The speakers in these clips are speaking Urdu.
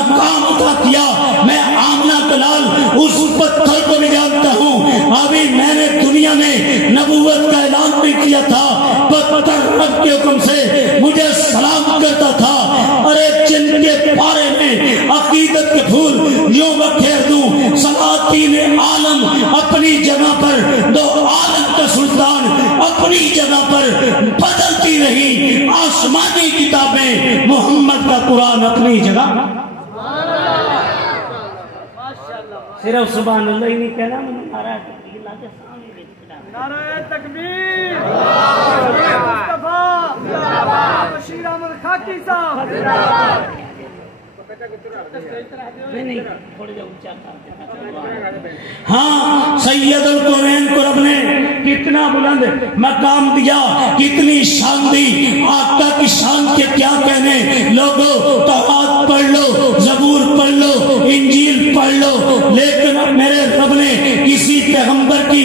مقام عطا کیا. میں آمنہ کلال اس پتھر کو بھی جانتا ہوں. ابھی میں نے دنیا میں نبوت کا اعلان بھی کیا تھا, پتھر رب کے حکم سے مجھے سلام کرتا تھا. ارے جن کے بارے میں عقیدت کے پھول یوں بکھیر دوں, سلاطین عالم اپنی جگہ پر, دو عالم کا سلطان اپنی جگہ پر بدلتی رہی, آسمانی کتابیں محمد کا قرآن اپنی جگہ. صرف سبحان اللہ ہی نہیں کہنا, نعرہ تکبیر, مصطفیٰ بشیر احمد خاکی صاحب. ہاں, سید القرآن کو رب نے کتنا بلند مقام دیا, کتنی شان دی. آقا کی شان کے کیا کہنے. لوگوں تورات پڑھ لو, زبور پڑھ لو, انجیل پڑھ لو, لیکن میرے رب نے کسی پیغمبر کی,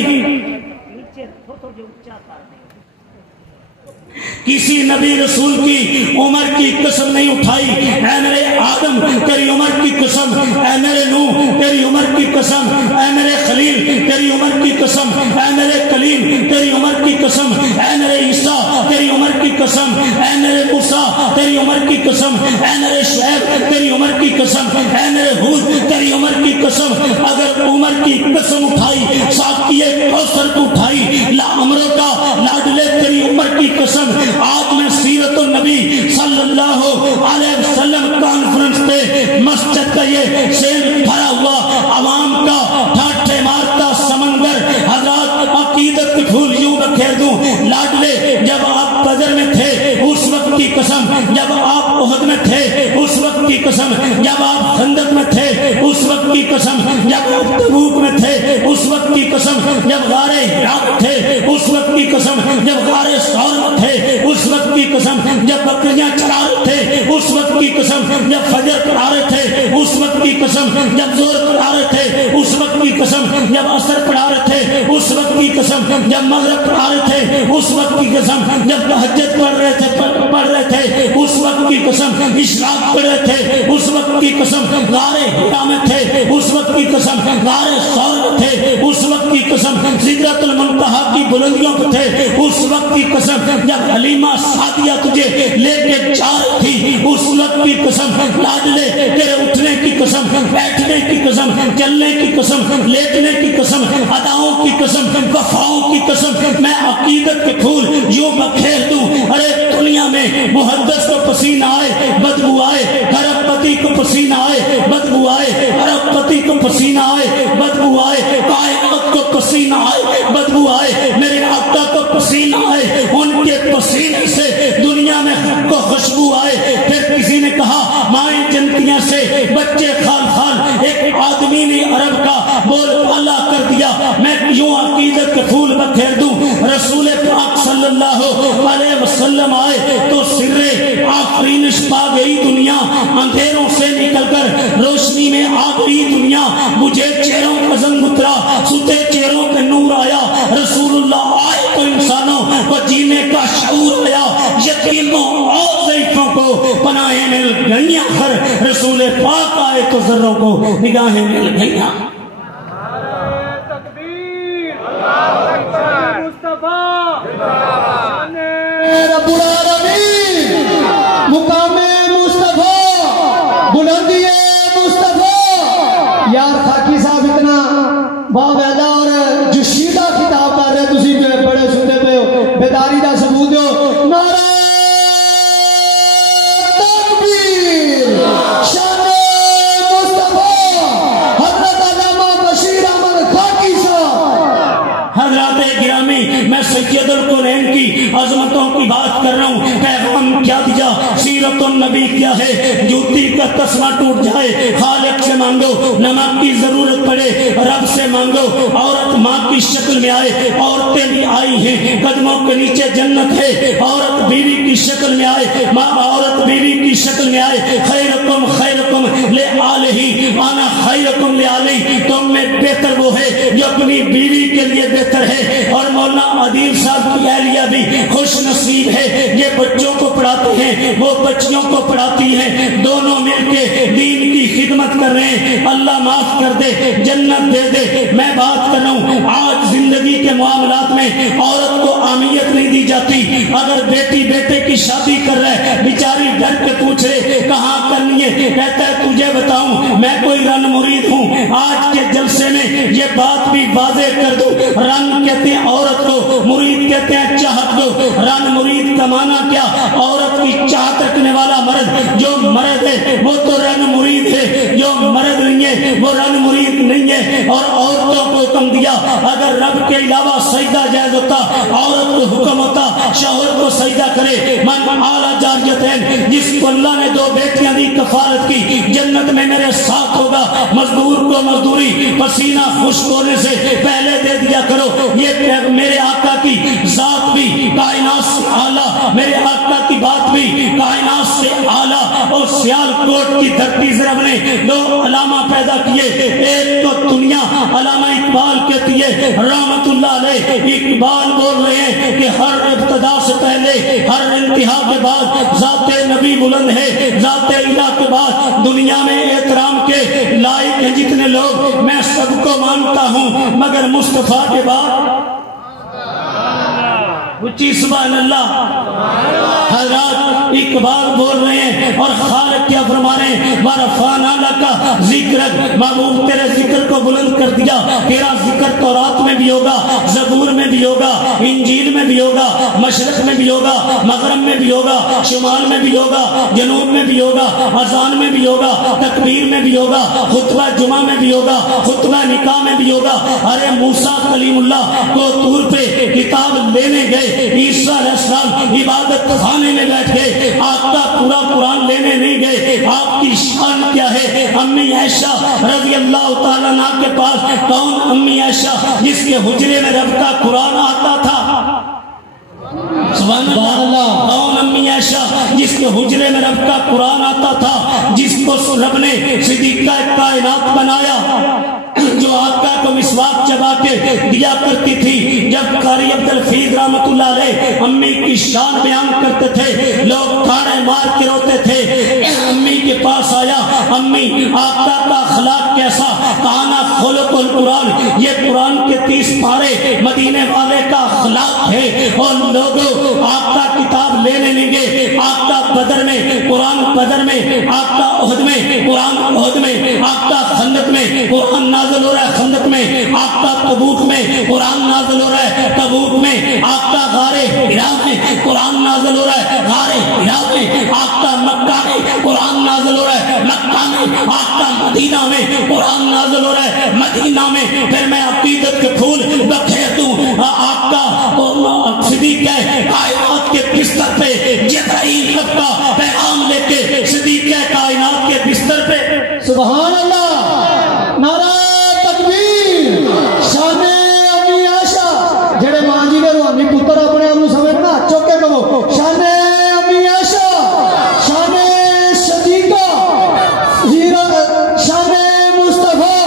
کسی نبی رسول کی عمر کی قسم نہیں اٹھائی. اے میرے آدم تیری عمر کی قسم, اے میرے نوح تیری عمر کی قسم, اے میرے خلیل تیری عمر کی قسم, اے میرے کلیم تیری عمر کی قسم, اے میرے عیسیٰ تیری عمر کی قسم, اے میرے موسیٰ تیری عمر کی قسم, اے میرے شعیب تیری عمر کی قسم, اے میرے ہود تیری عمر کی قسم. اگر عمر کی قسم اٹھائی, ساقیہ کوثر کو اٹھائی, لامروں کا لاڈلے تیری عمر کی قسم. آج میں سیرت النبی صلی اللہ علیہ وسلم کانفرنس پہ مسجد کا یہ سیل بھرا ہوا عوام کا ٹھاٹھے مارتا سمندر, حضرات عقیدت کے پھول یوں بکھیر دوں. لاڈلے جب آپ بدر میں تھے اس وقت کی قسم, جب آپ احد میں تھے اس وقت کی قسم, جب آپ خندق میں تھے اس وقت کی قسم, جب آپ تبوک میں تھے اس وقت کی قسم, جب غار ہرا میں تھے اس وقت کی قسم, جب غار ثور میں تھے اس وقت کی قسم, جب بکریاں چرا رہے تھے اس وقت کی قسم, جب فجر پڑھا رہے تھے اس وقت کی قسم, جب زور پڑھا رہے تھے اس وقت کی قسم, جب عصر پڑھا رہے تھے اس وقت کی قسم, جب مغرب پڑھا رہے تھے اس وقت کی قسم, جب تہجد پڑھ رہے تھے اس وقت کی قسم, اشراق پڑھ رہے تھے اس وقت کی قسم, غار ہرا میں تھے اس وقت کی قسم, غار ثور میں تھے اس وقت کی قسم, سدرۃ المنتہا کی بلندیوں پہ تھے اس وقت کی قسم, جب حلیمہ سعدیہ تجھے لے کے جا رہی تھی اس وقت کی قسم, لاڈلے تیرے اٹھنے کی قسم, بیٹھنے کی قسم, چلنے کی قسم, لیٹنے کی قسم, اداؤں کی قسم, وفاؤں کی قسم. میں عقیدت کے پھول یوں بکھیر دوں. ارے دنیا میں محدث کو پسینہ آئے بدبو آئے, عرب پتی کو پسینہ آئے بدبو آئے, عرب پتی کو پسینہ آئے بدبو آئے, کائنات کو پسینہ آئے بدبو آئے, میرے آقا کو پسینہ آئے, ان کے پسینے سے دنیا میں کو خوشبو آئے. پھر کسی نے کہا مائیں جنتیاں سے بچے خال خال, ایک آدمی نے عرب کا بول بالا کر دیا. میں یوں عقیدت کے پھول بکھیر دوں. رسول پاک صلی اللہ علیہ وسلم آئے تو سرے آفرینش پا گئی دنیا, اندھیروں سے نکل کر روشنی میں آ گئی دنیا. مجھے چہروں کا زنگ اترا, ستے چہروں پہ نور آیا. رسول اللہ آئے تو انسانوں کو جینے کا شعور آیا, یتیموں اور ضعیفوں کو پناہیں مل گئیاں. ہر رسول پاک آئے تو ذروں کو نگاہیں مل گئیاں. رب العالمین مقام مصطفیٰ, بلندی مصطفیٰ. یار خاکی صاحب اتنا باویلا اور جشیدہ خطاب کر رہے, تسی بڑے سنتے پہ ہو, بیداری دا ثبوت ہو. نعرہ تکبیر, شان مصطفیٰ حضرت علامہ بشیر احمد خاکی صاحب. حضرات گرامی, میں سید القرآن کی عظمتوں کی بات کر رہا ہوں. پیغام کیا دیا, سیرت النبی کیا ہے. جوتی کا تسمہ ٹوٹ جائے خالق سے مانگو, نمک کی ضرورت پڑے رب سے مانگو. عورت ماں کی شکل میں آئے, عورتیں بھی آئی ہیں, قدموں کے نیچے جنت ہے. عورت بیوی کی شکل میں آئے, عورت بیوی کی شکل میں آئے. خیرکم خیرکم لے آلہ, آنا خیرکم لعلی، تم میں بہتر وہ ہے جو اپنی بیوی کے لیے بہتر ہے۔ اور مولانا عدیل صاحب کی اہلیہ بھی خوش نصیب ہے، یہ بچوں کو پڑھاتے ہیں، وہ بچیوں کو پڑھاتی ہیں، دونوں مل کے دین کی خدمت کر رہے ہیں۔ اللہ معاف کر دے، جنت دے دے۔ میں بات کر رہا ہوں، آج زندگی کے معاملات میں عورت کو اہمیت نہیں دی جاتی۔ اگر بیٹی بیٹے کی شادی کر رہا ہے، بیچاری ڈر کے پوچھ رہے کہاں کرنی ہے، کہتا ہے تجھے بتاؤں میں کوئی رن مرید ہوں۔ آج کے جلسے میں یہ بات بھی واضح کر دو، رن کہتے ہیں عورت کو، مرید کہتے ہیں چاہت کو۔ رن مرید کا معنی کیا؟ عورت کی چاہت رکھنے والا مرد۔ جو مرد ہے وہ تو رن مرید ہے، جو مرد نہیں ہے وہ رن مرید نہیں ہے۔ اور عورتوں کو حکم دیا، اگر رب کے علاوہ سجدہ جائز ہوتا عورت کو حکم ہوتا شوہر کو سجدہ کرے۔ من اعلیٰ جاریتین، جس کو اللہ نے 2 بیٹیاں دی کفالت کی، جنت میں میرے ساتھ ہوگا۔ مزدور کو مزدوری پسینہ خشک ہونے سے پہلے دے دیا کرو۔ یہ میرے آقا کی ذات بھی کائنات سے اعلیٰ، میرے آقا کی بات بھی کائنات سے اعلیٰ۔ اور سیال کوٹ کی دھرتی سے رب نے 2 علامہ پیدا کیے، ایک تو دنیا، علامہ اقبال کہتی ہے رحمت اللہ علیہ، اقبال بول رہے ہیں کہ ہر ابتدا سے پہلے ہر انتہا کے بعد ذات نبی بلند ہے، ذات الہ کے بعد دنیا میں احترام کے لائق ہیں جتنے لوگ، میں سب کو مانتا ہوں مگر مصطفیٰ کے بعد اچھی سبحان اللہ۔ حضرات اقبال بول رہے ہیں اور خالق کیا فرما رہے ہیں، وَرَفَعْنَا لَكَ ذِكْرَكَ، محبوب تیرے ذکر کو بلند کر دیا۔ تیرا ذکر تورات میں بھی ہوگا، زبور میں بھی ہوگا، انجیل میں بھی ہوگا، مشرق میں بھی ہوگا، مغرب میں بھی ہوگا، شمال میں بھی ہوگا، جنوب میں بھی ہوگا، اذان میں بھی ہوگا، تکبیر میں بھی ہوگا، خطبہ جمعہ میں بھی ہوگا، خطبہ نکاح میں بھی ہوگا۔ ارے موسیٰ کلیم اللہ کو طور پہ کتاب لینے گئے، عیسیٰ علیہ السلام عبادت خانے میں بیٹھ گئے، آقا پورا قرآن لینے نہیں گئے۔ آپ کی شان کیا ہے؟ امی عائشہ رضی اللہ تعالیٰ عنہ کے پاس کون امی عائشہ جس کے حجرے میں رب کا قرآن آتا تھا؟ سبحان اللہ۔ کون امی عائشہ جس کے حجرے میں رب کا قرآن آتا تھا، جس کو رب نے صدیقہ کائنات بنایا، جو آقا کو مسواک چبا کے دیا کرتی تھی۔ جب قاری عبدالفید رحمت اللہ علیہ امی کی شان بیان کرتے تھے، لوگ تھاڑے مار کے روتے تھے۔ امی کے پاس آیا، امی آقا کا اخلاق کیسا؟ کہانا خلق القرآن، یہ قرآن کے 30 پارے مدینے والے کا اخلاق ہے۔ اور لوگوں آقا کتاب لینے نہیں گئے، آقا بدر میں قرآن، بدر میں آقا احد میں قرآن، احد میں آقا خندق میں قرآن نازل ہو رہا ہے، خندق میں آقا تبوک میں قرآن نازل ہو رہا ہے، تبوک میں آقا غار ہرا میں قرآن نازل ہو رہا ہے، غار ہرا میں آقا مکہ میں قرآن نازل ہو رہا ہے، مکہ میں آقا مدینہ میں قرآن نازل ہو رہا ہے، مدینہ میں۔ پھر میں عقیدت کے پھول بکھیر دوں، آقا صدیق کائنات کے بستر پہ جبرائیل رب کا پیغام لے کے صدیق کائنات کے بستر پہ، سبحان اللہ، نعرہ تکبیر، شان امی عائشہ، جڑے ماں جی نے روحانی پتر اپنے آپ سمجھنا، چوکے کہو شان امی عائشہ، شان صدیقہ، شان مصطفیٰ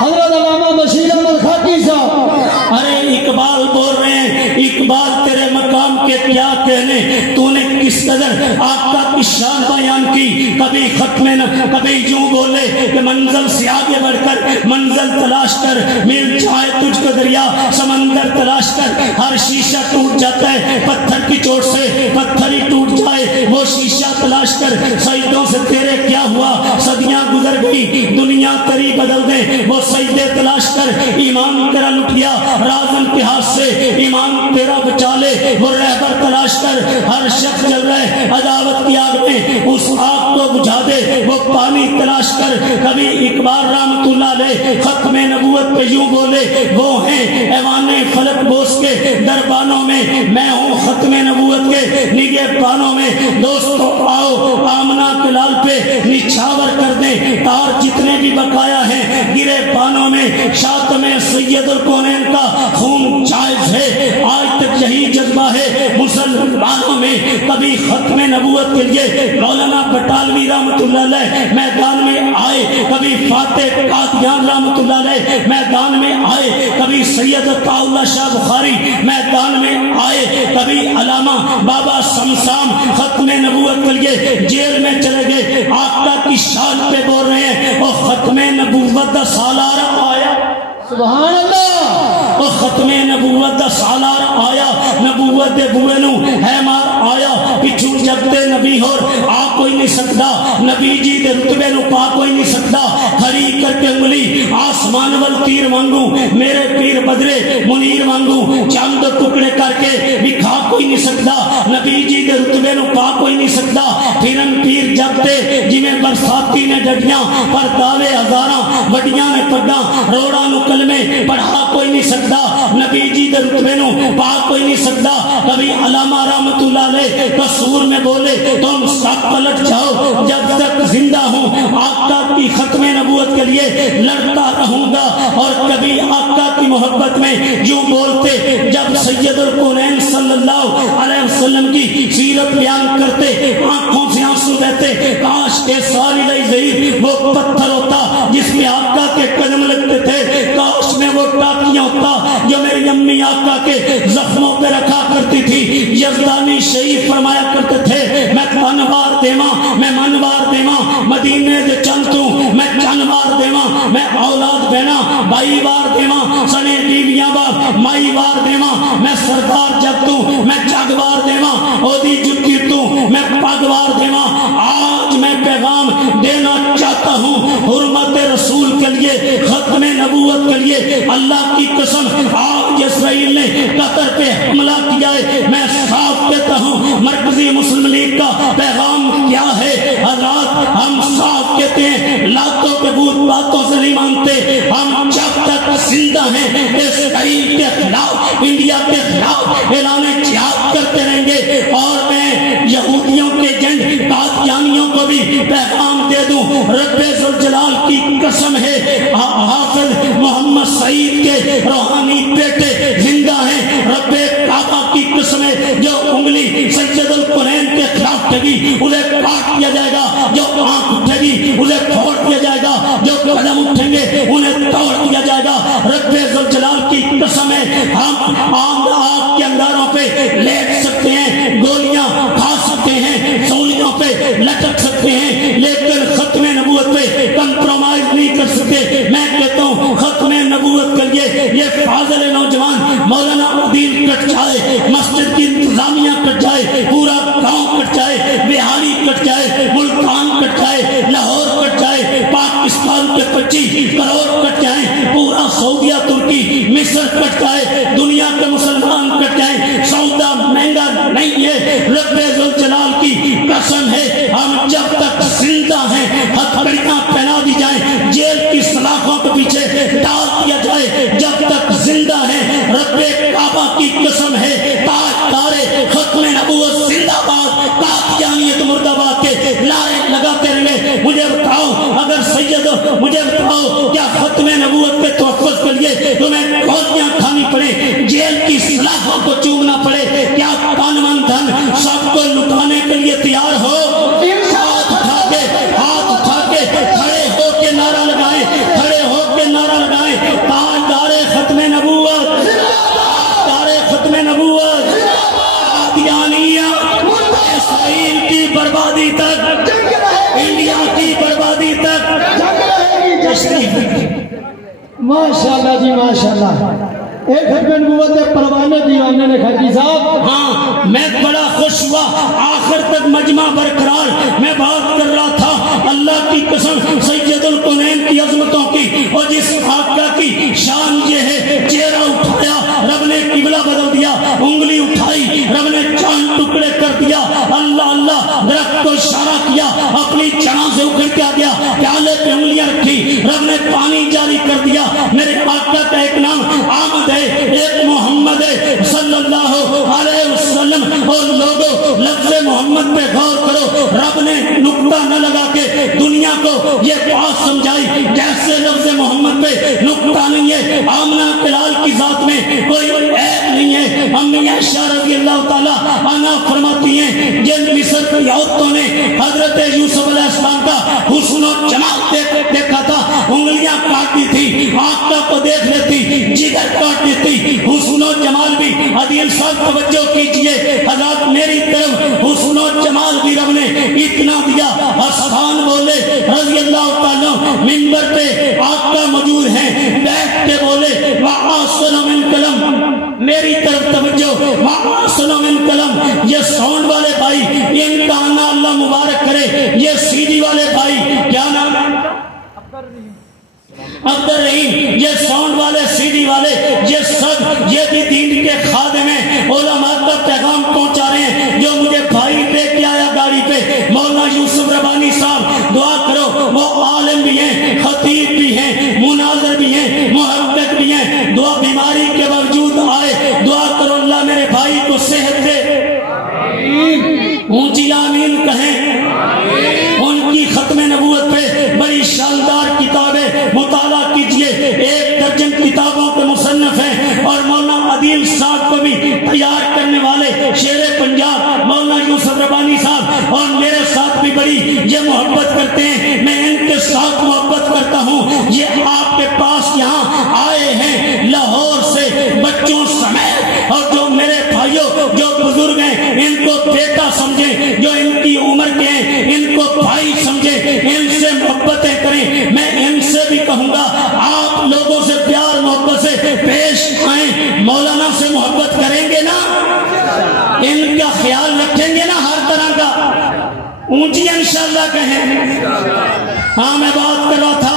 حضرت علامہ بشیر احمد خاکی صاحب۔ ارے اقبال بول رہے ہیں، اقبال تیرے مقام کے کیا کہنے، تو نے کس قدر آقا کی شان بیان کی۔ کبھی ختم نہ، کبھی یوں بولے کہ منزل سے آگے بڑھ کر منزل تلاش کر، مل جائے تجھ کو دریا سمندر تلاش کر۔ ہر شیشہ ٹوٹ جاتا ہے پتھر کی چوٹ سے، پتھر ہی ٹوٹ جائے وہ شیشہ تلاش کر۔ سجدوں سے تیرے کیا ہوا، صدیاں گزر گئی، دنیا تری بدل دے وہ سجدے تلاش کر۔ ایمان تیرا لٹ گیا رازن کے ہاتھ سے، ایمان تیرا بچا لے وہ رہبر تلاش کر۔ ہر شخص جل رہے عداوت کی آگ میں، اس آگ کو بجھا دے وہ پانی تلاش کر۔ کبھی اقبال رحمت اللہ علیہ ختم نبوت پہ یوں بولے، وہ ہیں ایوان فلک بوس کے دربانوں میں، میں ہوں ختم نبوت کے نگہ بانوں میں۔ دوستو آؤ آمنہ کے لال پہ نچھاور کر دیں تار جتنے بھی بقایا ہیں گرے بانوں میں۔ شاتم سید الکونین کا خون جائز ہے، آج تک یہی جذبہ ہے مسلمانوں میں۔ کبھی ختم نبوت کے لیے مولانا بٹالوی رحمۃ اللہ علیہ میدان میں آئے، کبھی فاتح قادیان رحمۃ اللہ علیہ میدان میں آئے، کبھی سید عطا اللہ شاہ بخاری میدان میں آئے، کبھی علامہ بابا سمسام ختم نبوت کے لیے جیل میں چلے گئے، آقا کی شان پہ بول رہے ہیں اور ختم نبوت دا سالارہ آیا، سبحان اللہ، اور ختم نبوت دا سالار آیا، نبوت دے بوئے نو ہے مار آیا، پچھو جب دے نبی ہور آ کوئی نہیں سکتا، نبی جی دے رتبے نو پا کوئی نہیں سکتا، کھڑی کر کے انگلی آسمان وال تیر مانگوں، میرے پیر بدرے منیر مانگوں، چاند ٹکڑے کر کے بھی کھا کوئی نہیں سکتا، نبی جی دے رتبے نو پا کوئی نہیں سکتا، پھرن پیر جب دے جی میں برساتی نے ڈڈیاں پر دعوے ہزاراں وڈیاں نے پڑھا، روڑا نو کلمے پڑھا کوئی نہیں سکتا، نبی جی دے رتبے نو پا کوئی نہیں سکتا، کبھی علامہ رحمت اللہ علیہ قصور میں بولے تم سب پلٹ جاؤ، جب تک زندہ ہوں آقا کی ختم نبوت کے لیے لڑتا رہوں گا، اور کبھی آقا کی محبت میں یوں بولتے جب سید الکونین صلی اللہ علیہ وسلم کی سیرت بیان کرتے، آنکھوں سے آنسو بہتے، کاش کے ساری لئی ظہیر وہ پتھر ہوتا جس میں آقا کے قدم لگتے تھے، کاش میں وہ ٹاکیاں ہوتا جو میری امی آقا کے زخموں پہ رکھا کرتی تھی، یزدانی شہید فرمایا کرتے تھے میں تنوار دیواں، میں منوار دیواں، مدینے دے چنتوں میں چنوار دیواں، میں اولاد بہنا بھائی وار دیواں، سنے بیویاں بار مائی وار دیواں، میں سردار جب توں میں جگوار دیواں، اودی جتی توں میں پگوار دیواں، آج میں پیغام دینا چاہتا ہوں حرمت رسول کے لیے، ختم نبوت کے لیے، اللہ کی قسم آج اسرائیل نے قطر پہ حملہ کیا ہے، میں صاف کہتا ہوں مرکزی مسلم لیگ کا پیغام کیا ہے، حضرات ہم صاف کہتے ہیں لاتوں کے بوت باتوں سے نہیں مانتے، ہم جب تک زندہ ہیں اسرائیل کے خلاف، انڈیا کے خلاف اعلان جہاد کرتے رہیں گے، اور میں یہودیوں کے ایجنٹ قادیانیوں کو بھی پیغام دے دوں، رب ذوالجلال کی قسم ہے حافظ محمد سعید کے روحانی بیٹے زندہ ہیں، رب کعبہ کی قسم ہے جو انگلی سید القرین کے خلاف اٹھے انہیں کاٹ دیا جائے گا، جو آنکھ اٹھے گی انہیں پھوڑ دیا جائے گا، جو قدم اٹھیں گے انہیں توڑ دیا جائے گا، رب ذوالجلال کی قسم ہے ہم آگ کے انگاروں پہ لیٹ سکتے ہیں، گولیاں کھا سکتے ہیں، سولیوں پہ لٹک سکتے ہیں، لیکن ختم نبوت پہ کمپرومائز نہیں کر سکتے۔ میں کہتا ہوں ختم نبوت کے لیے یہ فاضل نوجوان مولانا عدیل کٹ جائے، مسجد کی انتظامیہ کٹ جائے، پورا گاؤں کٹ جائے، بہاری کٹ جائے، ملتان کٹ جائے، لاہور کٹ جائے، پاکستان کے 25 کروڑ کٹ جائیں، پورا سعودیہ ترکی مصر کٹ جائے، دنیا کے مسلمان کٹ جائیں، سودا مہنگا نہیں ہے، رب ذوالجلال کی قسم ہے ہم جب تک زندہ ہیں ہتھکڑیاں پہنا دی جائیں، جیل کی سلاخوں کے پیچھے ڈال دیا جائے، جب تک زندہ ہیں رب کعبہ کی قسم ہے تاجدار ختم نبوت زندہ باد، قادیانیت مرد آباد کے نعرے لگاتے رہے۔ مجھے بتاؤ اگر سید مجھے بتاؤ کیا ختم نبوت کے تحفظ کے لیے تمہیں گولیاں کھانی پڑے، جیل کی سلاخوں کو چومنا پڑے، کیا تن من دھن سب کو لٹانے کے لیے تیار ہو؟ ہاتھ اٹھا کے کھڑے ہو کے نعرہ لگائیں، کھڑے ہو کے نعرہ لگائیں، تاجدار ختم نبوت، تاجدار ختم نبوت، قادیانیہ اسرائیل کی بربادی تک، انڈیا کی بربادی تک۔ ماشاءاللہ جی ماشاءاللہ، ایک ختم نبوت کے پروانے دیوانے نے خاکی صاحب۔ ہاں میں بڑا خوش ہوا، آخر تک مجمع برقرار، میں بات کر رہا تھا اللہ کی قسم سید الکونین کی عظمتوں کی، اور جس آقا کی شان یہ ہے چہرہ اٹھایا رب نے قبلہ بدل دیا، انگلی اٹھائی رب نے چاند ٹکڑے کر دیا، اللہ اللہ درخت کو اشارہ کیا اپنی جڑوں سے اکھڑ کے آ گیا، پیالے پہ انگلیاں رکھی رب نے پانی جاری کر دیا۔ میرے آقا کا ایک نام آمد ہے، ایک محمد ہے صلی اللہ علیہ وسلم، اور لوگوں لفظ محمد پہ غور کرو، رب نے نقطہ نہ لگا کے دنیا کو یہ بات سمجھائی جیسے لفظ محمد پہ نقطہ نہیں ہے، آمنہ بلال کی ذات میں کوئی عیب نہیں ہے۔ امی عائشہ رضی اللہ تعالیٰ عنہا فرماتی ہیں جن مصر کی عورتوں نے حضرت یوسف علیہ السلام کا حسن و جمال دیکھا تھا، انگلیاں کاٹتی تھی، آقا کو دیکھ لیتی، جگر کاٹ دیتی، حسن و جمال بھی۔ عدیل صاحب توجہ کیجئے، حضرات میری طرف حسن و جمال بھی رب نے اتنا دیا۔ حسان بولے رضی اللہ تعالیٰ منبر پہ آقا موجود ہیں، بیٹھ کے بولے وَأَحْسَنَ مِنْ قَلَمٍ، میری طرف توجہ، وَأَحْسَنَ مِنْ قَلَمٍ۔ یہ ساؤنڈ والے بھائی ان کا آنا اللہ مبارک کرے، یہ سی ڈی والے بھائی کیا نام ہے؟ عبد الرحیم، یہ ساؤنڈ والے سی ڈی والے یہ سب یہ بھی دین کے خادم ہیں، علماء کا پیغام پہنچا رہے ہیں۔ جو مجھے بھائی لے کے آیا گاڑی پہ مولانا یوسف ربانی صاحب، دعا کرو، وہ عالم بھی ہیں، خطیب بھی ہیں، مناظر بھی ہیں، محقق بھی ہیں، دعا بیماری کے باوجود آئے، دعا کرو اللہ میرے بھائی کو صحت دے، اونچی آمین کہیں۔ ان کی ختم نبوت پہ بڑی شاندار کتابیں مطالعہ کیجئے، 1 درجن کتابوں کے مصنف ہیں، اور مولانا عدیل صاحب کو بھی تیار کرنے والے شیر پنجاب مولانا یوسف ربانی صاحب اور میرے ساتھ بھی بڑی یہ محبت کرتے ہیں، میں ان کے ساتھ محبت کرتا ہوں۔ یہ آپ کے پاس یہاں آئے ہیں لاہور سے بچوں سمیت، اور جو میرے بھائیوں جو بزرگ ہیں ان کو بیٹا سمجھیں، جو ان کی عمر کے ہیں ان کو بھائی سمجھیں، ان سے محبتیں کریں۔ میں ان سے بھی کہوں گا آپ لوگوں سے پیار محبت سے پیش آئیں، مولانا سے محبت کریں گے نا، ان کا خیال رکھیں گے نا ہر طرح کا، اونچی انشاءاللہ کہیں۔ ہاں میں بات کر رہا تھا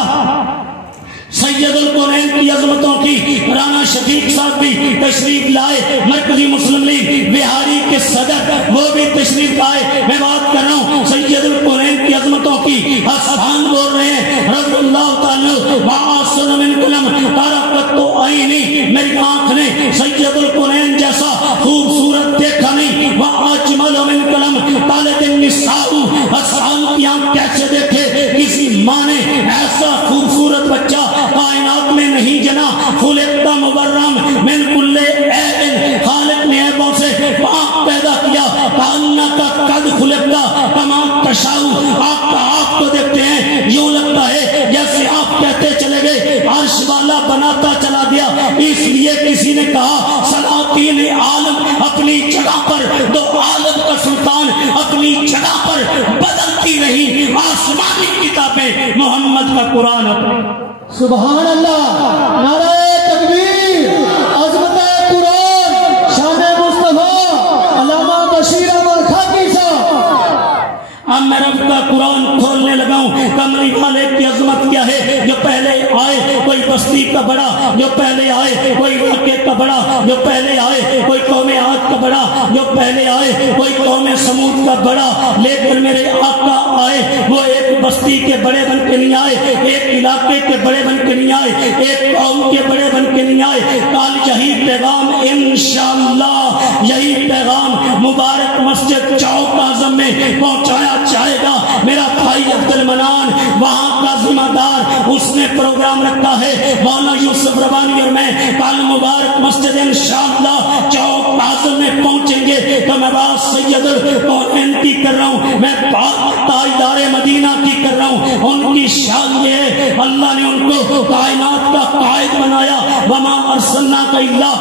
سید القرآن کی عظمتوں کی، رانا شفیق صاحب بھی تشریف لائے، مرکزی مسلم لیگ بہاری کے صدر وہ بھی تشریف لائے۔ میں بات کر رہا ہوں سید القرآن کی عظمتوں کی، حسان بول رہے ہیں رضی اللہ تعالیٰ وَأَحْسَنَ مِنْ قَلَمٍ، تارکت تو عینی، میری آنکھ نے سید القرآن جیسا خوبصورت دیکھا نہیں، وَأَجْمَلُ مِنْ قَلَمٍ طَالَتِ النِّسَاءُ، حسان کی آنکھ کیسے دیکھے، کسی ماں نے ایسا خوبصورت بچہ کائنات میں نہیں جنا، خلقتا مبرم من کل عیب، خالق نے عیبوں سے پاک پیدا کیا، کانکا قد خلقتا کما تشاء، آپ کو دیکھتے ہیں یوں لگتا ہے جیسے آپ کہتے چلے گئے عرش والا بناتا چلا گیا۔ اس لیے کسی نے کہا سلاطین عالم اپنی جگہ پر، دو عالم کا سلطان اپنی جگہ پر بدلتی رہی، آسمانی کتابیں محمد کا قرآن اپنے۔ سبحان اللہ، نعرہ تکبیر، عظمت قرآن، شان مصطفیٰ، علامہ بشیر احمد خاکی صاحب۔ اب میں رب کا قرآن کھولنے لگا ہوں، کملی والے کی عظمت کیا ہے، جو پہلے آئے کوئی بستی کا بڑا، جو پہلے آئے کوئی علاقے کا بڑا، جو پہلے آئے کوئی قوم عاد کا بڑا، جو پہلے آئے کوئی قوم سمود کا بڑا، لیکن میرے آقا آئے وہ ایک بستی کے بڑے بن کے نہیں آئے، ایک علاقے کے بڑے بن کے نہیں آئے، ایک قوم کے بڑے بن کے نہیں آئے۔ کل یہی پیغام انشاءاللہ، یہی پیغام مبارک مسجد چوک اعظم میں پہنچایا جائے گا۔ میرا بھائی عبد المنان وہاں کا ذمہ دار، اس نے پروگرام رکھا ہے، مولانا یوسف ربانی اور میں کل مبارک مسجد انشاءاللہ چوک اعظم میں پہنچیں گے۔ تو میں بات سید القرآن کی کر رہا ہوں، میں بات تاجدار مدینہ کی کر رہا ہوں۔ ان کی شان یہ ہے اللہ نے ان کو کائنات کا قائد بنایا، وما ارسلناک الا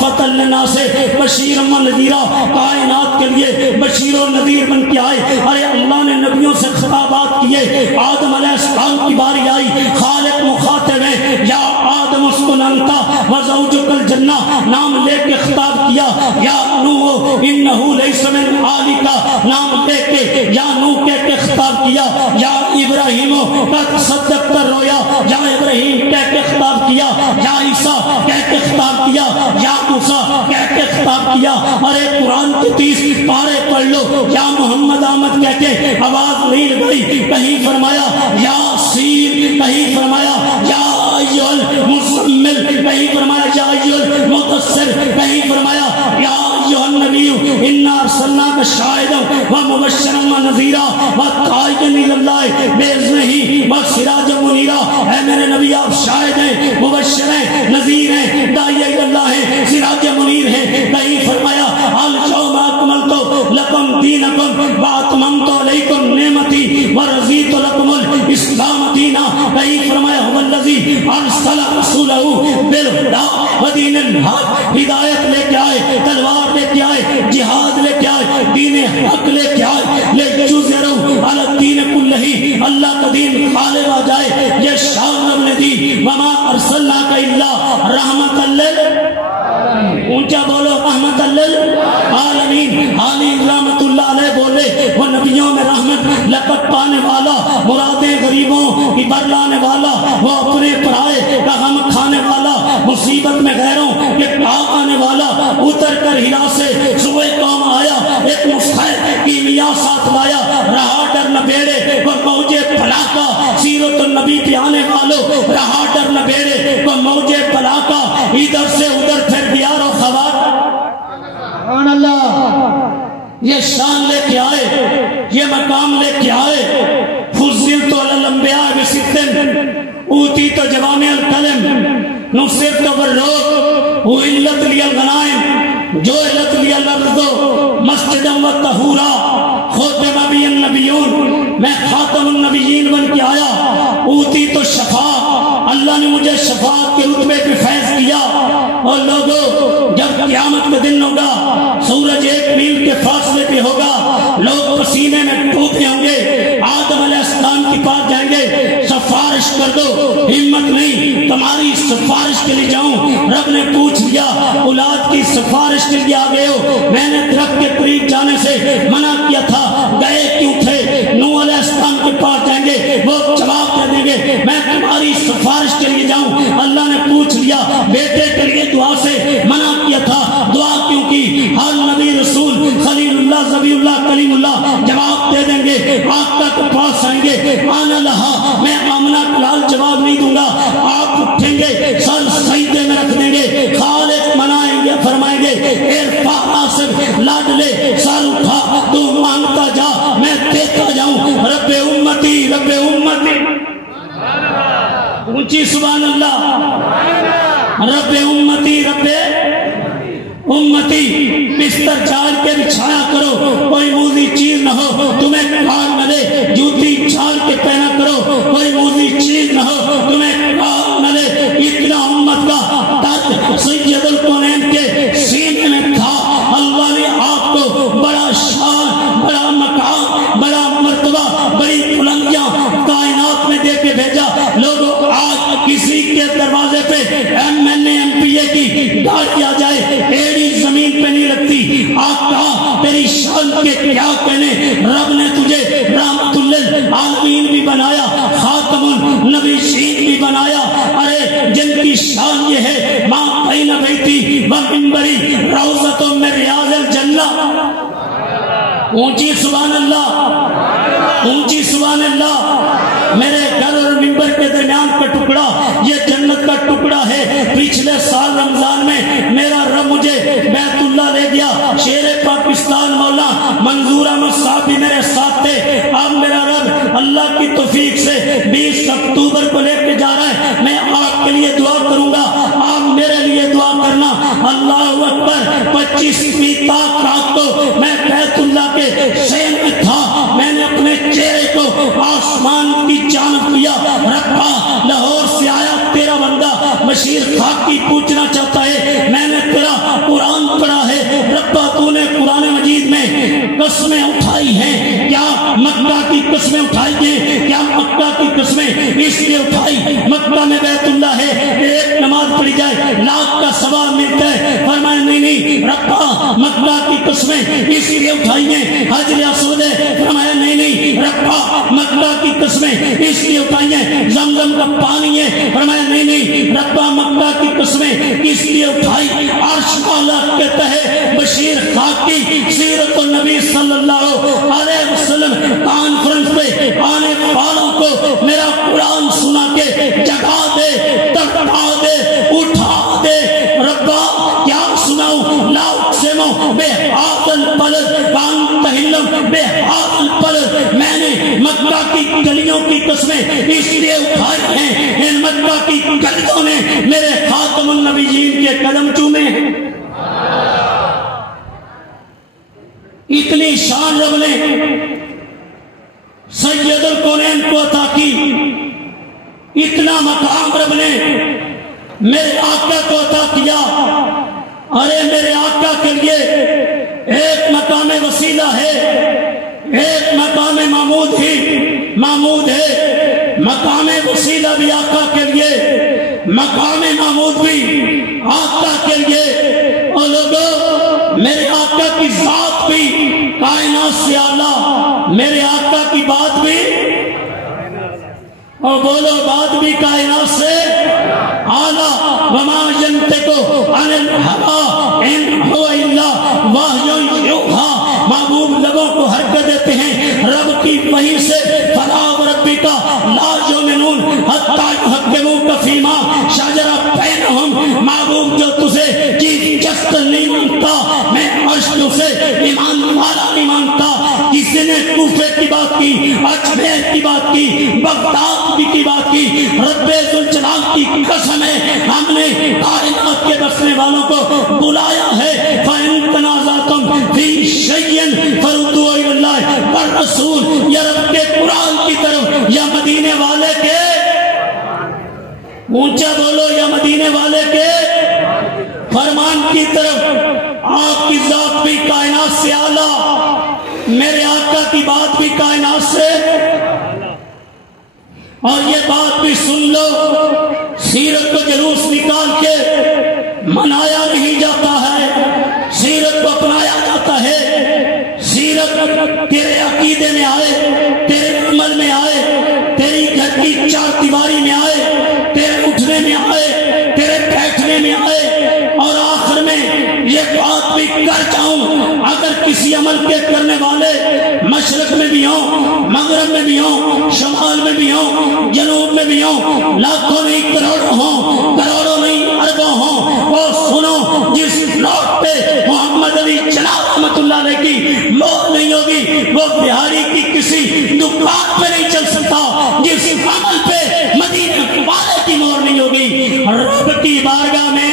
کافۃ للناس بشیرا ونذیرا، کائنات کے لیے بشیر و نذیر بن کے آئے۔ ارے اللہ نے نبیوں سے خطابات کیے، آدم علیہ السلام کی باری آئی، خالق مخاطب ہے، یا آدم اسکن انت وزوجک الجنہ، نام لے کے خطاب کیا، یا نوح انہ لیس من آلک، نام لے کے یا نوح کہہ کے خطاب کیا، یا ابراہیم قد صدقت الرؤیا، یا ابراہیم کہہ کے خطاب کیا، یا عیسیٰ کہہ کے خطاب کیا، یا موسیٰ کہہ کے خطاب کیا۔ ارے قرآن کے 30 پارے پڑھ لو، یا محمد آمد کہہ کے آواز نہیں لگائی، کہیں فرمایا یا سین، کہیں فرمایا یا ایھا المزمل، کہیں فرمایا یا ایھا المدثر، کہیں فرمایا یا ایھا النبی انا ارسلناک شاہدا و مبشرا و نذیرا و داعیا الی اللہ باذنہ و سراجا منیرا۔ اے میرے نبی آپ شاہد ہیں، مبشر ہیں، نذیر ہیں، داعیا الی اللہ ہیں، سراج منیر ہیں۔ کہیں فرمایا الیوم اکملت لکم دینکم و اتممت علیکم نعمتی و رضیت لکم الاسلام دینا۔ کہیں فرمایا هو الذی ارسل رسولہ بالہدی و دین الحق، ہدایت لے کے آئے، تلوار لے کے آئے، جہاد لے کے آئے، دین حق لے کے آئے، لِتُظْهِرَهُ عَلَى الدِّينِ كُلِّهِ، اللہ کا دین غالب آ جائے۔ یہ شان رب نے دی، وما ارسلناک الا رحمۃ للعالمین، اونچا بولو رحمۃ للعالمین۔ علی رحمت اللہ علیہ بولے وہ نبیوں میں رحمت لقب پانے والا، مرادیں غریبوں کی برلانے والا، وہ اپنے پرائے کا غم کھانے والا، مصیبت میں غیروں کے کام آنے والا، اتر کر ہلا سے سوئے قوم آیا، ایک مستحق کی میاں ساتھ لایا، رہا ڈر نہ بیڑے وہ موجے بلا کا، سیرت النبی پہ آنے والوں رہا ڈر نہ بیڑے وہ موجے بلا کا، ادھر سے ادھر پھر دیار و خوار۔ سبحان اللہ، یہ شان لے کے آئے، یہ مقام لے کے آئے۔ فضلت علی الانبیاء بست اوتیت جوامع الکلم نصرت بالروح وعلت لی الغنائم جعلت لی الارض مسجدا وطہورا ختم بی النبیون، میں خاتم النبیین بن کے آیا۔ اوتیت الشفاعۃ، اللہ نے مجھے شفاعت کے رتبے پہ فیض کیا۔ اور لوگوں جب قیامت کا دن ہوگا، سورج 1 میل کے فاصلے پہ ہوگا، لوگ پسینے میں ڈوبے ہوں گے، آدم علیہ السلام کے پاس جائیں گے، سفارش کر دو، ہمت نہیں تمہاری سفارش کے لیے جاؤں۔ رب نے پوچھ لیا اولاد کی سفارش کے لیے آ گئے ہو، میں نے درخت کے قریب جانے سے منع کیا تھا، گئے کیوں تھے؟ نوح علیہ السلام کے پاس جائیں گے، وہ جواب دے دیں گے میں تمہاری سفارش کے لیے جاؤں۔ اللہ نے پوچھ لیا بیٹے کے لیے دعا سے منع کیا تھا، دعا کیوں کی؟ ہر نبی رسول خلیل اللہ ذبی اللہ کلیم اللہ جواب دے دیں گے، آقا کے پاس آئیں گے، آنا لہا، میں آمنہ کلال جواب نہیں دوں گا۔ آپ اٹھیں گے، سر سجدے میں رکھ دیں گے، خالق منائیں گے، فرمائیں گے ارفع آصف لاڈ لے، سر اٹھا تو مانگتا جا میں دیتا جاؤں۔ رب امتی رب امتی، اونچی سبحان اللہ، رب امتی رب امتی۔ بستر جھاڑ کے بچھایا کرو، کوئی موذی چیز نہ ہو تمہیں کھار نہ لے، جوتی جھاڑ کے پہنا کرو، کوئی موذی چیز نہ ہو تمہیں کھار نہ لے۔ اتنا امت کا درد سید الکونین کے سینے میں تھا، اللہ نے آپ کو بڑا شان، بڑا مقام، بڑا مرتبہ، بڑی بلندیاں کائنات میں دے کے بھیجا۔ لوگوں آج کسی کے دروازے پہ M N A M P A کی گاڑی آ جائے، ایڑی زمین پہ نہیں لگتی۔ آقا تیری شان کے کیا کہنے، رب نے تجھے رحمت للعالمین بھی بنایا، خاتم النبیین بھی بنایا۔ ارے جن کی شان یہ ہے ماں بین بیتی و منبری روضۃ من ریاض الجنہ، اونچی سبحان اللہ، اونچی سبحان اللہ۔ میرے گھر اور منبر کے درمیان کا ٹکڑا یہ جنت کا ٹکڑا ہے۔ پچھلے سال رمضان میں میرا رب مجھے بیت اللہ لے گیا، شیر پاکستان مولا منظور احمد صاحب بھی میرے ساتھ تھے۔ اب میرا رب اللہ کی توفیق سے 20 اکتوبر کو لے کے جا رہا ہے، میں آپ کے لیے دعا کروں گا، آپ میرے لیے دعا کرنا۔ اللہ اکبر، 25ویں رات کو میں بیت اللہ کے شہر میں تھا، میں نے اپنے چہرے کو آسمان کی جانب کیا، ربا لاہور سے آیا تیرا بندہ بشیر خاکی پوچھنا چاہتا ہے، میں نے تیرا قرآن پڑھا ہے، ربا تو نے قرآن مجید میں قسمیں اٹھائی ہیں، کیا مکہ کی قسمیں اٹھائی ہیں؟ کیا مکہ کی قسمیں اس لیے اٹھائی مکہ میں بیت اللہ ہے، ایک نماز پڑھی جائے لاکھ کا ثواب ملتا ہے؟ فرمایا نہیں ربا مکہ کی قسمیں اس لیے اٹھائی ہیں، حجر اسود ہے۔ فرمایا نہیں ربا مکہ کی قسمیں اس لیے اٹھائی ہیں، زمزم کا پانی ہے۔ فرمایا نہیں ربا مکہ کی قسمیں اس لیے اٹھائی، عرش اللہ کہتا ہے بشیر خاکی سیرت النبی صلی اللہ علیہ وسلم کانفرنس پہ آنے والوں کو میرا قرآن سنا کے جگا دے، تڑپا دے، اٹھا دے۔ ربا کیا سناؤں، لا اقسم بہذا البلد قسمیں اس لیے اٹھائی ہیں، ان مکہ کی گردوں نے میرے خاتم النبیین کے قدم چومے ہیں۔ اتنی شان رب نے سید الکونین کو عطا کی، اتنا مقام رب نے میرے آقا کو عطا کیا۔ ارے میرے آقا کے لیے ایک مقام وسیلہ ہے، ایک مقام معمود ہے، مقام وسیلہ بھی آقا کے لیے، مقام معمود بھی آقا کے لیے۔ اور لوگوں میرے آقا کی ذات بھی کائنات سے اعلیٰ، میرے آقا کی بات بھی، اور بولو بات بھی کائنات سے اعلیٰ۔ وما ينطق عن الهوى ان هو الا وحی یوحی، محبوب لبوں کو حرکت دیتے ہیں رب کی وحی سے۔ فلا وربک لا یؤمنون حتی یحکموک فیما شجر بینہم، محبوب جو تجھے چیف جسٹ نہیں مانتا، میں عرش تجھے ایمان والا نہیں مانتا۔ کسی نے کوفے کی بات کی، اجمیر کی بات کی، بغداد کی بات کی، رب ذوالجلال کی قسم ہے ہم نے کائنات کے بسنے والوں کو بلایا ہے۔ فَإِن تَنَازَعْتُمْ فِي شَيْءٍ فَرُدُّوهُ إِلَى اللَّهِ وَالرَّسُولِ، یا رب کے قرآن کی طرف یا مدینے والے کے، اونچا بولو، یا مدینے والے کے فرمان کی طرف۔ آپ کی ذات بھی کائنات سے اعلیٰ، میرے آقا کی بات بھی کائنات سے، اور یہ بات بھی سن لو، سیرت کو جلوس نکال کے منایا نہیں جاتا ہے، سیرت کو اپنایا جاتا ہے۔ سیرت تیرے عقیدے میں آئے، تیرے عمل میں آئے، تیری گھر کی چار دیواری میں آئے، تیرے اٹھنے میں آئے، تیرے بیٹھنے میں آئے، اور آخر میں یہ بات بھی کر جاؤں، اگر کسی عمل کے کرنے والے مشرق میں بھی ہوں، مغرب میں بھی ہوں، شمال میں بھی ہوں، جنوب میں بھی ہوں، لاکھوں نہیں کروڑوں ہوں، کروڑوں نہیں اربوں ہوں، وہ سنو، جس نوٹ پہ محمد علی جناح رحمۃ اللہ علیہ کی مہر نہیں ہوگی وہ بہاری کی کسی دکان پہ نہیں چل سکتا، جس عمل پہ مدینے والے کی مہر نہیں ہوگی رب کی بارگاہ میں۔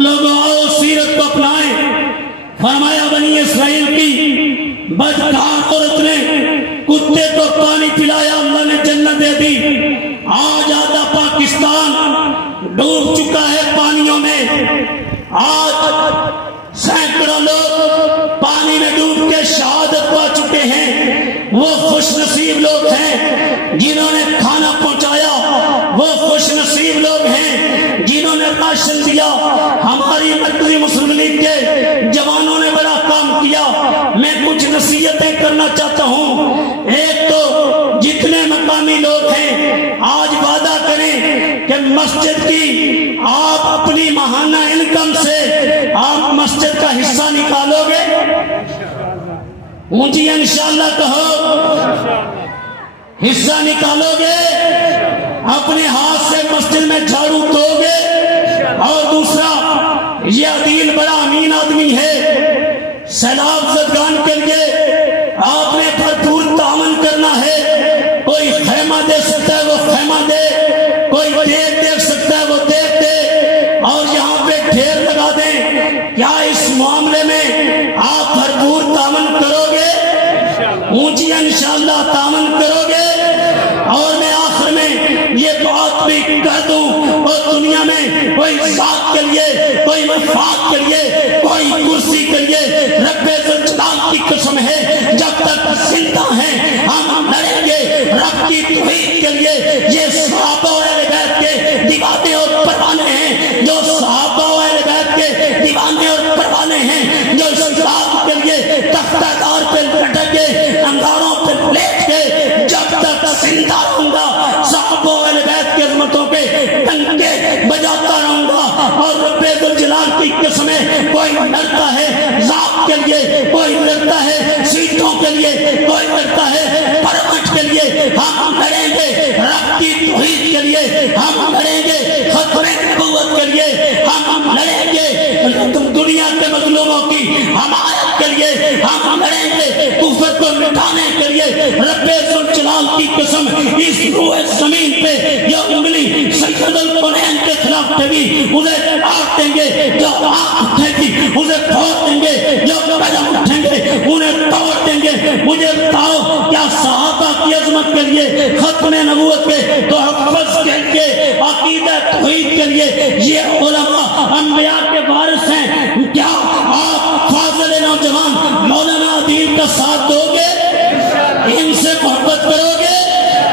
لوگوں آؤ سیرت کو اپنائیں۔ فرمایا بنی اسرائیل کی بدکار عورت نے کتے کو پانی پلایا، اللہ نے جنت دے دی۔ آج آدھا پاکستان ڈوب چکا ہے پانیوں میں، آج سینکڑوں لوگ پانی میں ڈوب کے شہادت پا چکے ہیں۔ وہ خوش نصیب لوگ ہیں جنہوں نے کھانا پہنچایا، وہ خوش نصیب لوگ ہیں جنہوں نے راشن دیا۔ ہماری مرکزی مسلم لیگ کے جوانوں نے بڑا کام کیا۔ میں کچھ نصیحتیں کرنا چاہتا ہوں۔ ایک تو جتنے مقامی لوگ ہیں آج وعدہ کریں کہ مسجد کی آپ اپنی ماہانہ انکم سے آپ مسجد کا حصہ نکالو گے؟ اونچی انشاءاللہ کہو، حصہ نکالو گے؟ اپنے ہاتھ سے مسجد میں جھاڑو دو گے؟ اور دوسرا، یہ عدیل بڑا امین آدمی ہے، سیلاب زدگان کے لیے آپ نے بھرپور تعاون کرنا ہے۔ کوئی خیمہ دے سکتا ہے وہ خیمہ دے، کوئی دیکھ دیکھ سکتا ہے وہ دیکھ دے، اور یہاں پہ ڈھیر لگا دیں۔ کیا اس معاملے میں آپ بھرپور تعاون کرو گے؟ اونچی انشاءاللہ تعاون کرو گے؟ اور میں آخر میں یہ بات بھی کر دوں، اور دنیا میں کوئی ذات کے لیے، کوئی مفاد کے لیے، کوئی کرسی کے لیے، رب ذوالجلال کی قسم ہے جب تک زندہ ہیں ہم لڑیں گے رب کی توحید کے لیے۔ یہ صحابہ و اہل بیت کے دیوانے اور پروانے ہیں، جو صحابہ و اہل بیت کے دیوانے اور پروانے ہیں، جو اس بات کے لیے تختہ دار پہ لٹک کے انگاروں پہ لیٹ کے جب تک زندہ رہوں گا صحابہ و اہل بیت کی عظمتوں کے ڈنکے بجاتا رہوں گا۔ اور رب ذوالجلال کی قسم ہے، کوئی لڑتا ہے ذات کے لیے، کوئی لڑتا ہے سیٹوں کے لیے، کوئی لڑتا ہے پرمٹ کے لیے، ہم لڑیں گے رب کی توحید کے لیے، ہم لڑیں گے ختم نبوت کے لیے، ہم لڑیں گے دنیا کے مظلوموں کی حمایت کے لیے، ہم لڑیں گے کفر کو مٹانے کے لیے۔ رب قسم اس روح زمین پہ یہ انگلی سید القونین کے خلاف ٹھگی اسے کاٹ دیں گے، جو آنکھ اٹھے گی اسے پھوڑ دیں گے، جو قدم اٹھیں گے انہیں توڑ دیں گے۔ مجھے بتاؤ کیا صحابہ کی عظمت کے لیے، ختم نبوت کے تحفظ کے لیے، عقیدہ توحید کے لیے یہ علماء انبیاء کے وارث ہیں، کیا آپ فاضل نوجوان مولانا عدیل کا ساتھ دو گے؟ ان سے محبت کرو گے،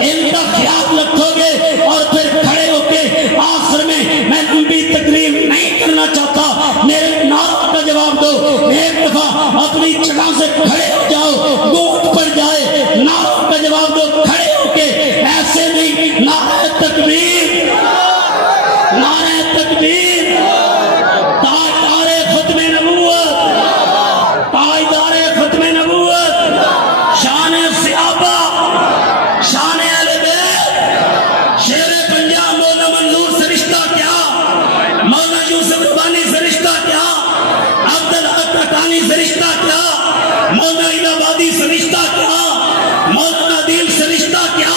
ان کا خیال رکھو گے، اور پھر کھڑے ہو کے آخر میں لمبی تقریر نہیں کرنا چاہتا، میرے نعروں کا جواب دو۔ ایک دفعہ اپنی جگہ سے کھڑے ہو جاؤ، گونج پڑ جائے، نعروں کا جواب دو کھڑے ہو کے، ایسے نہیں۔ نعرہ تکبیر، نعرہ تکبیر، تاجدار ختم نبوت، تاجدار ختم نبوت، شان صحابہ، شان اہل بیت، شیر پنجاب مولانا منظور سے رشتہ کیا، مولانا یوسف ربانی سے رشتہ کیا، عبدالحق کٹانی سے رشتہ کیا، مولانا الہابادی سے رشتہ کیا، مولانا عدیل سے رشتہ کیا،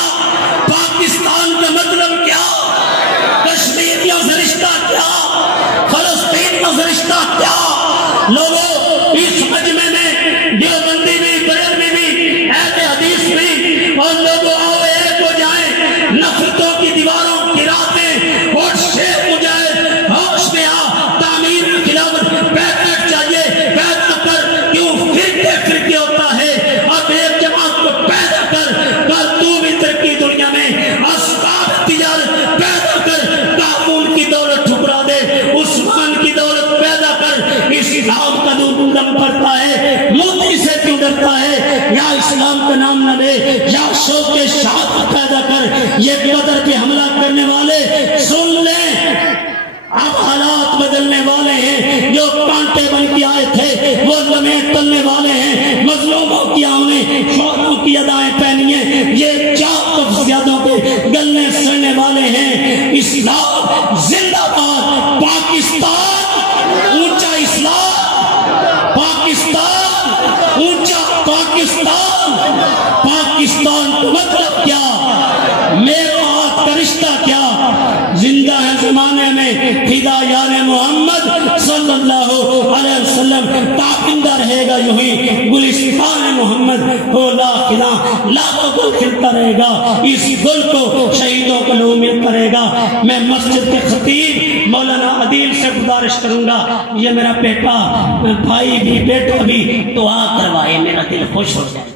پاکستان کا مطلب کیا، کشمیریوں سے رشتہ کیا، فلسطینیوں سے رشتہ کیا۔ لوگوں اس مجمع میں دیوبندی بھی، بریلوی بھی، اہل حدیث بھی، اور لوگوں آؤ ایک ہو جائیں، نفرتوں کی دیواروں کی راتیں اور شیر ہو جائے، ہوش میں آ، تعمیر کے خلاف بیٹھ چاہیے، بیٹھ نہ کر، کیوں فرقے فرقے ہوتا ہے، اب ایک جماعت کو پیدا کر، کر تو بھی ترقی دنیا میں، اسباب تجارت پیدا کر، قانون کی دولت ٹھکرا دے، عثمان کی دولت پیدا کر، اسلام کا دم پڑتا ہے، موتی سے کیوں ڈرتا ہے، یا اسلام کا نام نہ لے، یا شوق شہادت پیدا کر۔ یہ قدر پہ حملہ کرنے والے سن لیں، اب حالات بدلنے والے ہیں، جو کانٹے بن کے آئے تھے وہ لمحے تلنے والے ہیں، مظلوموں کی آنکھیں شوہروں کی ادائیں پہنی ہیں، یہ چاک زیادوں کے گلنے سڑنے والے ہیں۔ اسلام زندہ باد، پاکستان اونچا اسلام، پاکستان اونچا پاکستان، پاکستان کا مطلب کیا، میرے ہاتھ کا رشتہ کیا، زندہ ہے زمانے میں فدا یار محمد صلی اللہ علیہ وسلم، تابندہ رہے گا یوں ہی گلستان محمد ہو لا خلا، لاکھوں گل کھلتا رہے گا، اسی گل کو شہیدوں کا لو ملتا رہے گا۔ میں مسجد کے خطیب مولانا عدیل سے گزارش کروں گا، یہ میرا بیٹا بھائی بھی بیٹا بھی دعا کروائے، میرا دل خوش ہو جائے۔